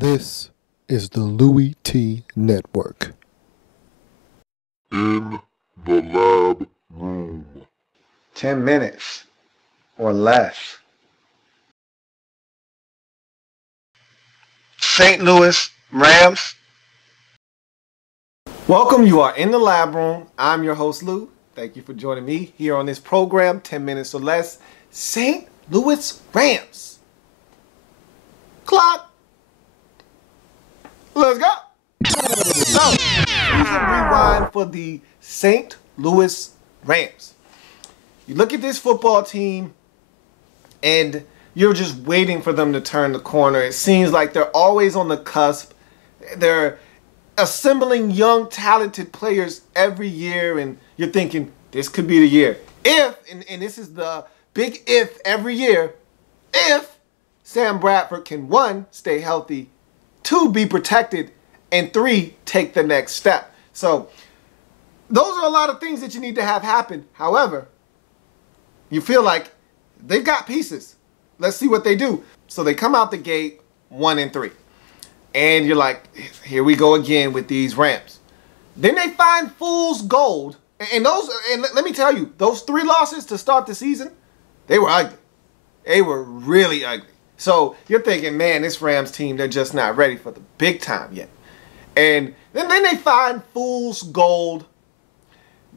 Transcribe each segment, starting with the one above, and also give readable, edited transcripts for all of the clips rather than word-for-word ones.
This is the Louie Tee Network. In the lab room. 10 minutes or less. St. Louis Rams. Welcome, you are in the lab room. I'm your host, Lou. Thank you for joining me here on this program, 10 minutes or less. St. Louis Rams. Clock. Let's go. So, season rewind for the St. Louis Rams. You look at this football team and you're just waiting for them to turn the corner. It seems like they're always on the cusp. They're assembling young, talented players every year, and you're thinking, this could be the year. If, and this is the big if every year, if Sam Bradford can, 1, stay healthy, 2, be protected, and 3, take the next step. So those are a lot of things that you need to have happen. However, you feel like they've got pieces. Let's see what they do. So they come out the gate 1-3. And you're like, here we go again with these Rams. Then they find fool's gold. And let me tell you, those 3 losses to start the season, they were ugly. They were really ugly. So you're thinking, man, this Rams team, they're just not ready for the big time yet. And then they find fool's gold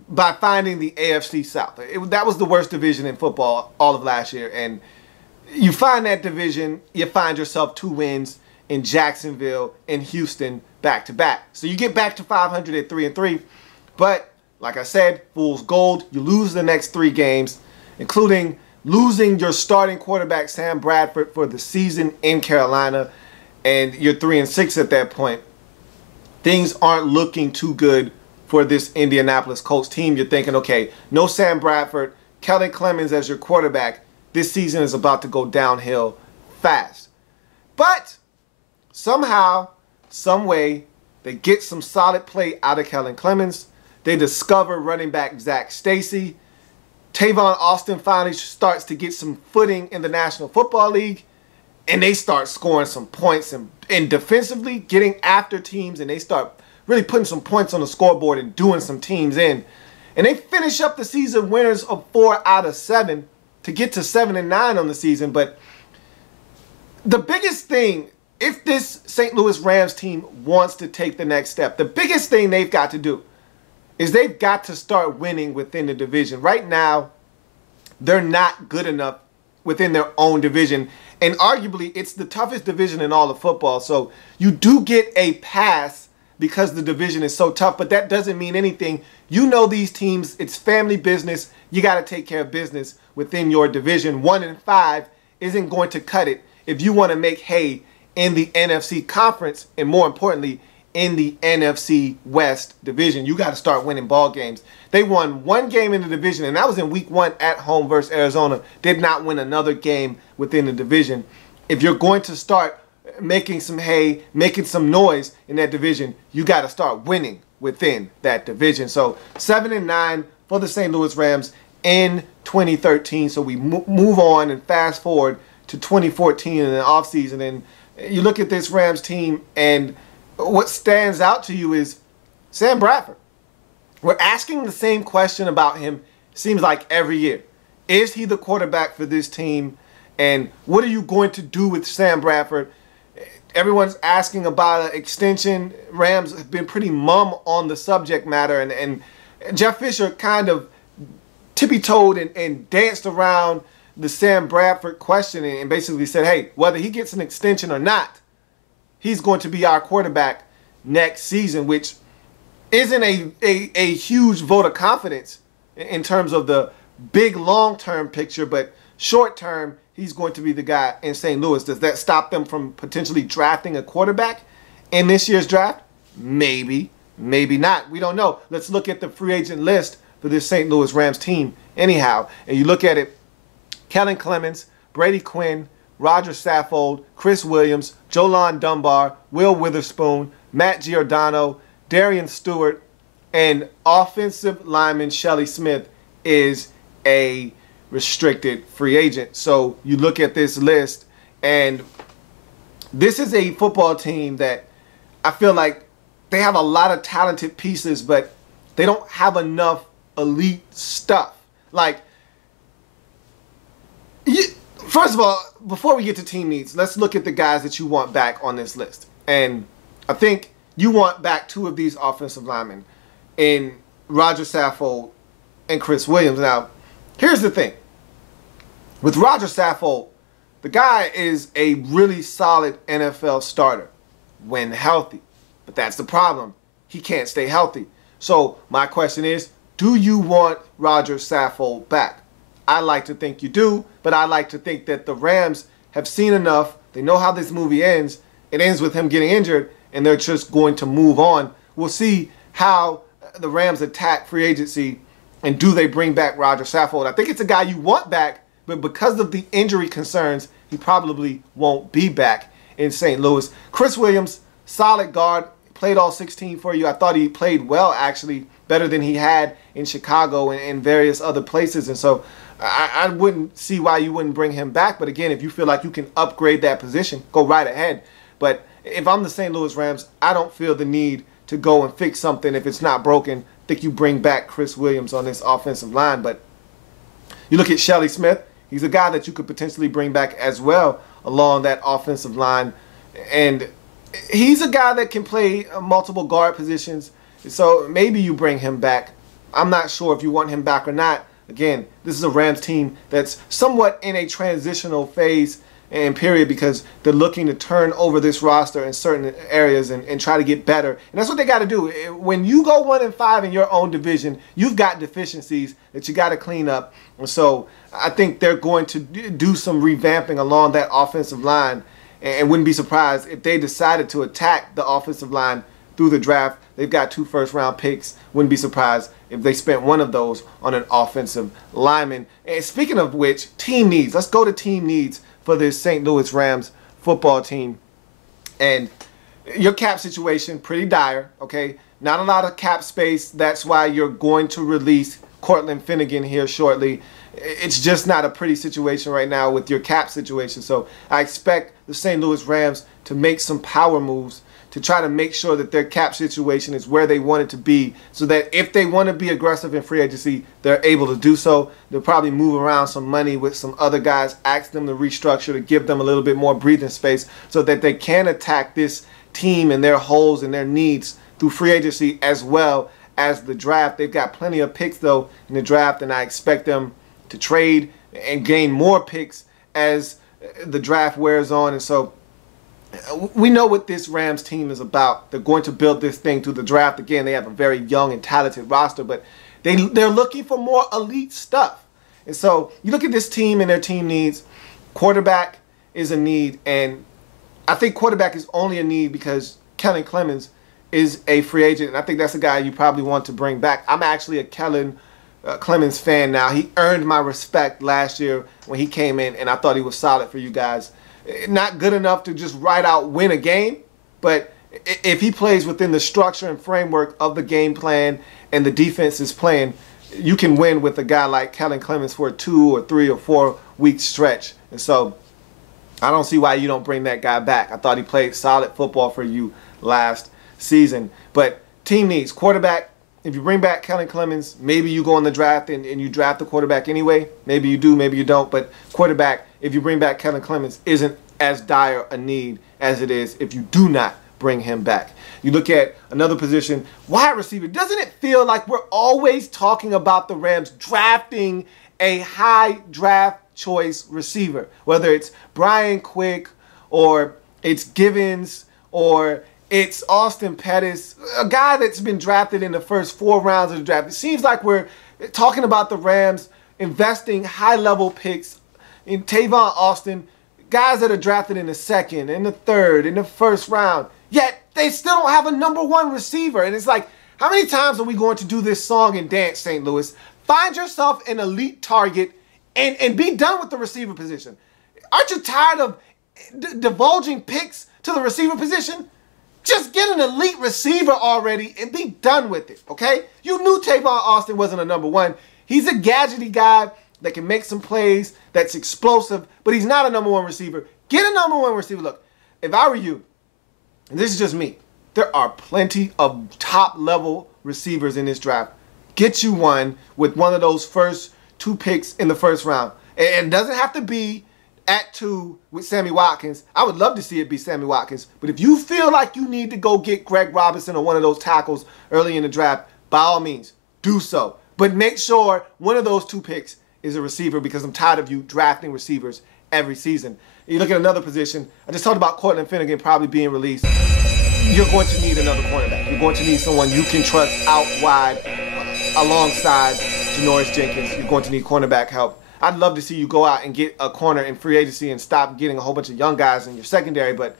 by finding the AFC South. That was the worst division in football all of last year. And you find that division, you find yourself 2 wins in Jacksonville and Houston back-to-back. So you get back to 500 at 3-3. But like I said, fool's gold. You lose the next 3 games, including losing your starting quarterback, Sam Bradford, for the season in Carolina. And you're 3-6 at that point. Things aren't looking too good for this Indianapolis Colts team. You're thinking, okay, no Sam Bradford, Kellen Clemens as your quarterback. This season is about to go downhill fast. But somehow, some way, they get some solid play out of Kellen Clemens. They discover running back Zach Stacy. Tavon Austin finally starts to get some footing in the National Football League. And they start scoring some points and defensively getting after teams. And they start really putting some points on the scoreboard and doing some teams in. And they finish up the season winners of 4 out of 7 to get to 7-9 on the season. But the biggest thing, if this St. Louis Rams team wants to take the next step, the biggest thing they've got to do is they've got to start winning within the division. Right now, they're not good enough within their own division. And arguably, it's the toughest division in all of football. So you do get a pass because the division is so tough, but that doesn't mean anything. You know these teams, it's family business. You got to take care of business within your division. 1-5 isn't going to cut it if you want to make hay in the NFC conference, and more importantly, in the NFC West division. You got to start winning ball games. They won 1 game in the division, and that was in week 1 at home versus Arizona. Did not win another game within the division. If you're going to start making some hay, making some noise in that division, you got to start winning within that division. So 7-9 for the St. Louis Rams in 2013. So we move on and fast forward to 2014 in the offseason, and you look at this Rams team, and what stands out to you is Sam Bradford. We're asking the same question about him, seems like every year. Is he the quarterback for this team? And what are you going to do with Sam Bradford? Everyone's asking about an extension. Rams have been pretty mum on the subject matter, and Jeff Fisher kind of tippy-toed and danced around the Sam Bradford question and basically said, hey, whether he gets an extension or not, he's going to be our quarterback next season, which isn't a huge vote of confidence in terms of the big long-term picture, but short-term, he's going to be the guy in St. Louis. Does that stop them from potentially drafting a quarterback in this year's draft? Maybe, maybe not. We don't know. Let's look at the free agent list for this St. Louis Rams team anyhow. And you look at it, Kellen Clemens, Brady Quinn, Roger Saffold, Chris Williams, Jolon Dunbar, Will Witherspoon, Matt Giordano, Darian Stewart, and offensive lineman Shelly Smith is a restricted free agent. So you look at this list, and this is a football team that I feel like they have a lot of talented pieces, but they don't have enough elite stuff. Like, first of all, before we get to team needs, let's look at the guys that you want back on this list. And I think you want back two of these offensive linemen in Roger Saffold and Chris Williams. Now, here's the thing. With Roger Saffold, the guy is a really solid NFL starter when healthy. But that's the problem. He can't stay healthy. So my question is, do you want Roger Saffold back? I like to think you do, but I like to think that the Rams have seen enough. They know how this movie ends. It ends with him getting injured, and they're just going to move on. We'll see how the Rams attack free agency, and do they bring back Roger Saffold. I think it's a guy you want back, but because of the injury concerns, he probably won't be back in St. Louis. Chris Williams, solid guard, played all 16 for you. I thought he played well, actually, better than he had in Chicago and various other places. And so I wouldn't see why you wouldn't bring him back. But again, if you feel like you can upgrade that position, go right ahead. But if I'm the St. Louis Rams, I don't feel the need to go and fix something if it's not broken. I think you bring back Chris Williams on this offensive line. But you look at Shelley Smith. He's a guy that you could potentially bring back as well along that offensive line. And he's a guy that can play multiple guard positions. So maybe you bring him back. I'm not sure if you want him back or not. Again, this is a Rams team that's somewhat in a transitional phase and period because they're looking to turn over this roster in certain areas and try to get better. And that's what they got to do. When you go 1-5 in your own division, you've got deficiencies that you got to clean up. And so I think they're going to do some revamping along that offensive line, and wouldn't be surprised if they decided to attack the offensive line through the draft. They've got 2 first-round picks. Wouldn't be surprised if they spent one of those on an offensive lineman. And speaking of which, team needs. Let's go to team needs for this St. Louis Rams football team. And your cap situation, pretty dire, okay? Not a lot of cap space. That's why you're going to release Cortland Finnegan here shortly. It's just not a pretty situation right now with your cap situation. So I expect the St. Louis Rams to make some power moves to try to make sure that their cap situation is where they want it to be, so that if they want to be aggressive in free agency, they're able to do so. They'll probably move around some money with some other guys, ask them to restructure to give them a little bit more breathing space so that they can attack this team and their holes and their needs through free agency as well as the draft. They've got plenty of picks, though, in the draft, and I expect them to trade and gain more picks as the draft wears on. And so we know what this Rams team is about. They're going to build this thing through the draft. Again, they have a very young and talented roster, but they're looking for more elite stuff. And so you look at this team and their team needs. Quarterback is a need, and I think quarterback is only a need because Kellen Clemens is a free agent, and I think that's a guy you probably want to bring back. I'm actually a Kellen Clemens fan now. He earned my respect last year when he came in, and I thought he was solid for you guys. Not good enough to just right out win a game, but if he plays within the structure and framework of the game plan and the defense is playing, you can win with a guy like Kellen Clemens for a 2 or 3 or 4 week stretch. And so I don't see why you don't bring that guy back. I thought he played solid football for you last season. But team needs quarterback. If you bring back Kellen Clemens, maybe you go in the draft and you draft the quarterback anyway. Maybe you do, maybe you don't. But quarterback, if you bring back Kellen Clemens, isn't as dire a need as it is if you do not bring him back. You look at another position, wide receiver. Doesn't it feel like we're always talking about the Rams drafting a high draft choice receiver? Whether it's Brian Quick or it's Givens or it's Austin Pettis, a guy that's been drafted in the first 4 rounds of the draft. It seems like we're talking about the Rams investing high-level picks in Tavon Austin, guys that are drafted in the 2nd, in the 3rd, in the 1st round. Yet they still don't have a #1 receiver. And it's like, how many times are we going to do this song and dance, St. Louis? Find yourself an elite target and be done with the receiver position. Aren't you tired of divulging picks to the receiver position? Just get an elite receiver already and be done with it, okay? You knew Tavon Austin wasn't a #1. He's a gadgety guy that can make some plays, that's explosive, but he's not a #1 receiver. Get a #1 receiver. Look, if I were you, and this is just me, there are plenty of top-level receivers in this draft. Get you one with one of those first 2 picks in the first round. And it doesn't have to be at 2 with Sammy Watkins. I would love to see it be Sammy Watkins. But if you feel like you need to go get Greg Robinson or one of those tackles early in the draft, by all means, do so. But make sure one of those 2 picks is a receiver, because I'm tired of you drafting receivers every season. You look at another position. I just talked about Cortland Finnegan probably being released. You're going to need another cornerback. You're going to need someone you can trust out wide alongside Janoris Jenkins. You're going to need cornerback help. I'd love to see you go out and get a corner in free agency and stop getting a whole bunch of young guys in your secondary, but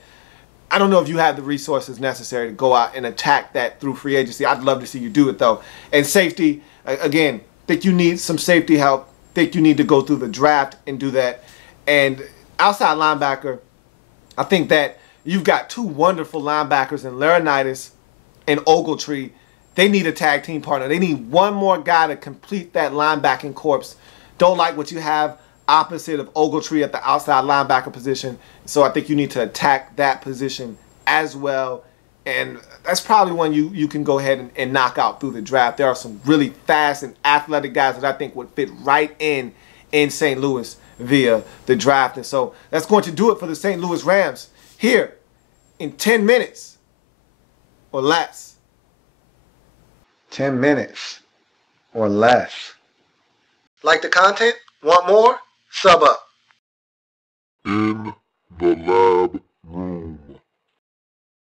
I don't know if you have the resources necessary to go out and attack that through free agency. I'd love to see you do it, though. And safety, again, think you need some safety help. Think you need to go through the draft and do that. And outside linebacker, I think that you've got 2 wonderful linebackers in Laurinaitis and Ogletree. They need a tag team partner. They need one more guy to complete that linebacking corps. Don't like what you have opposite of Ogletree at the outside linebacker position. So I think you need to attack that position as well. And that's probably one you can go ahead and knock out through the draft. There are some really fast and athletic guys that I think would fit right in St. Louis via the draft. And so that's going to do it for the St. Louis Rams here in 10 minutes or less. 10 minutes or less. Like the content? Want more? Sub up. In the lab room.